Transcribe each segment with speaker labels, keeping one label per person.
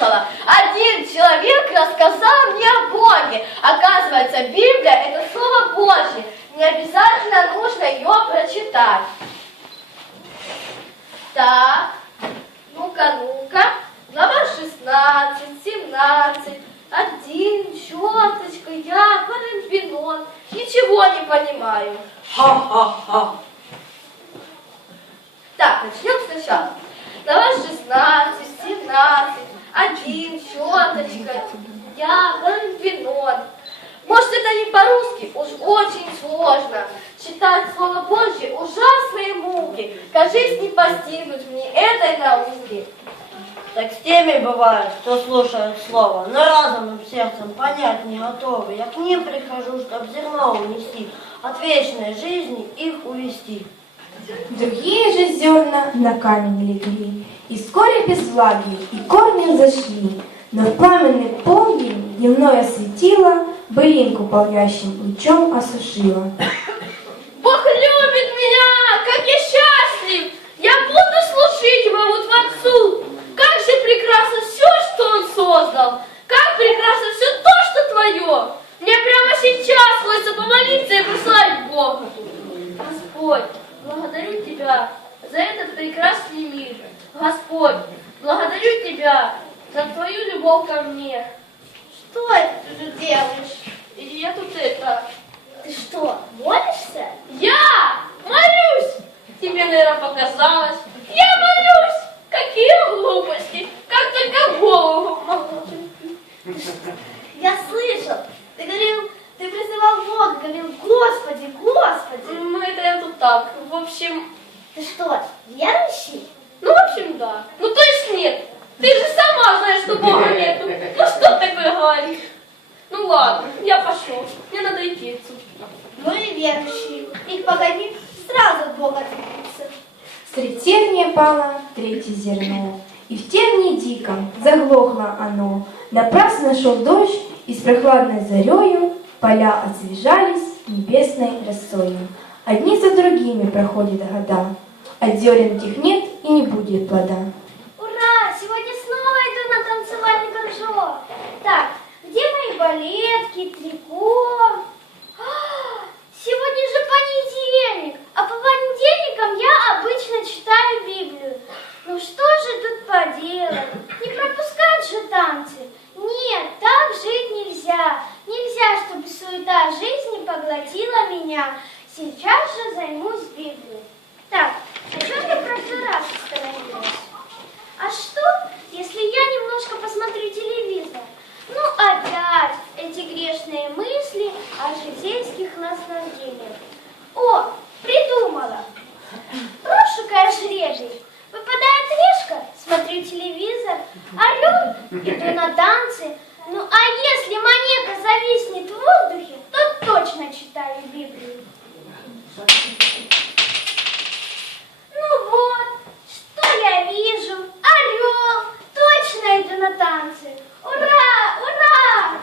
Speaker 1: слышала. Один человек рассказал мне о Боге. Оказывается, Библия – это Слово Божье. Не обязательно нужно ее прочитать. Так, ну-ка, ну-ка. Глава 16, 17, один, щеточка, я, Валентинон. Ничего не понимаю.
Speaker 2: Ха-ха-ха.
Speaker 1: Так, начнем сначала. Глава 16, 17, один, щеточка, я, Валентинон. Может, это не по-русски? Уж очень сложно. Читать Слово Божье – ужасные муки. Кажись, не постигнуть мне этой науки.
Speaker 2: Так с теми бывает, кто слушает слово, но разумом сердцем понять не готовы. Я к ним прихожу, чтоб зерно унести, от вечной жизни их увести.
Speaker 3: Другие же зерна на камень легли, и вскоре без влаги, и корни зашли. Но в пламенный полдень дневное светило былинку палящим лучом осушило.
Speaker 1: Бог любит меня, как я счастлив! Я буду служить ему вот в Отцу. Как же прекрасно все, что Он создал! Как прекрасно все то, что Твое! Мне прямо сейчас хочется помолиться и прославить Бога. Господь, Тебя за этот прекрасный мир. Господь, благодарю Тебя за Твою любовь ко мне. Что это ты тут делаешь? Я тут это... Ты что, молишься? Я молюсь! Тебе, наверное, показалось. Я молюсь! Какие глупости! Как только голову могу. Я слышал. Ты говорил, ты призывал Бога, говорил, Господи, Господи. Мы это я тут так. В общем... Ты что, верующий? Ну, в общем, да. Ну, то есть нет. Ты же сама знаешь, что Бога нету. Ну, что такое говоришь? Ну, ладно, я пошел. Мне надо идти отсюда. Ну и верующие. Их погоди, сразу от Бога двигаются.
Speaker 3: Средь терния пало третье зерно, и в тернии диком заглохло оно. Напрасно шел дождь, и с прохладной зарею поля освежались небесной росою. Одни за другими проходят года, от зерен тех нет и не будет плода.
Speaker 4: Ура! Сегодня снова иду на танцевальный кружок. Так, где мои балетки, трико? А, сегодня же понедельник, а по понедельникам я обычно читаю Библию. Ну что же тут поделать? Не пропускать же танцы. Нет, так жить нельзя. Нельзя, чтобы суета жизни поглотила меня. Сейчас же займусь Библией. Так, о чем я в прошлый раз остановилась? А что, если я немножко посмотрю телевизор? Ну, опять эти грешные мысли о житейских наслаждениях. О, придумала. Брошу-ка жребий. Выпадает решка, смотрю телевизор, орел, иду на танцы. Ну, а если монета зависнет в воздухе, то точно читаю Библию. Ну вот, что я вижу? Орел! Точно иду на танцы! Ура! Ура!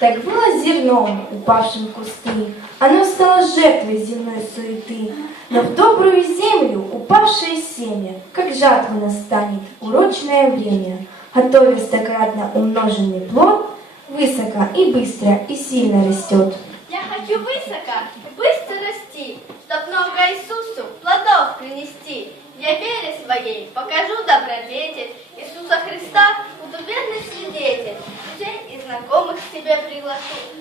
Speaker 3: Так было зерном, упавшим в кусты, оно стало жертвой земной суеты. Но в добрую землю упавшее семя, как жатва настанет урочное время, готовя стократно умноженный плод, высоко и быстро и сильно растет.
Speaker 1: Я хочу высоко, быстро расти, чтоб много Иисусу плодов принести. Я вере своей покажу добродетель Иисуса Христа, буду верный свидетель. Друзей и знакомых к себе приглашу,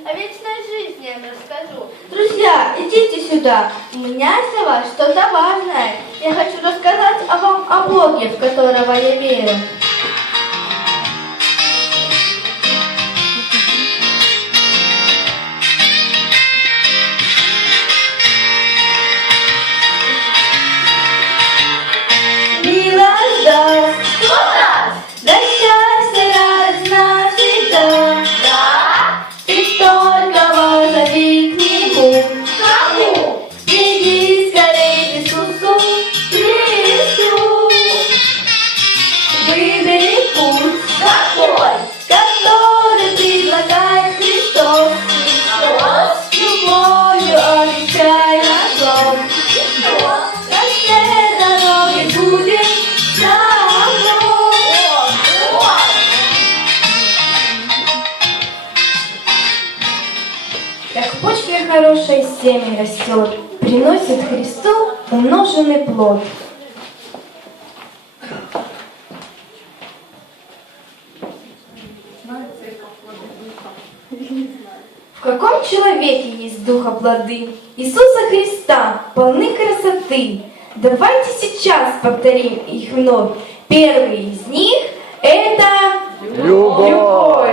Speaker 1: о вечной жизни им расскажу. Друзья, идите сюда, у меня для вас что-то важное. Я хочу рассказать о вам о Боге, в которого я верю.
Speaker 3: Хорошее семя растет, приносит Христу умноженный плод. В каком человеке есть духа плоды? Иисуса Христа, полны красоты. Давайте сейчас повторим их вновь. Первый из них – это
Speaker 5: Любовь.
Speaker 3: любовь.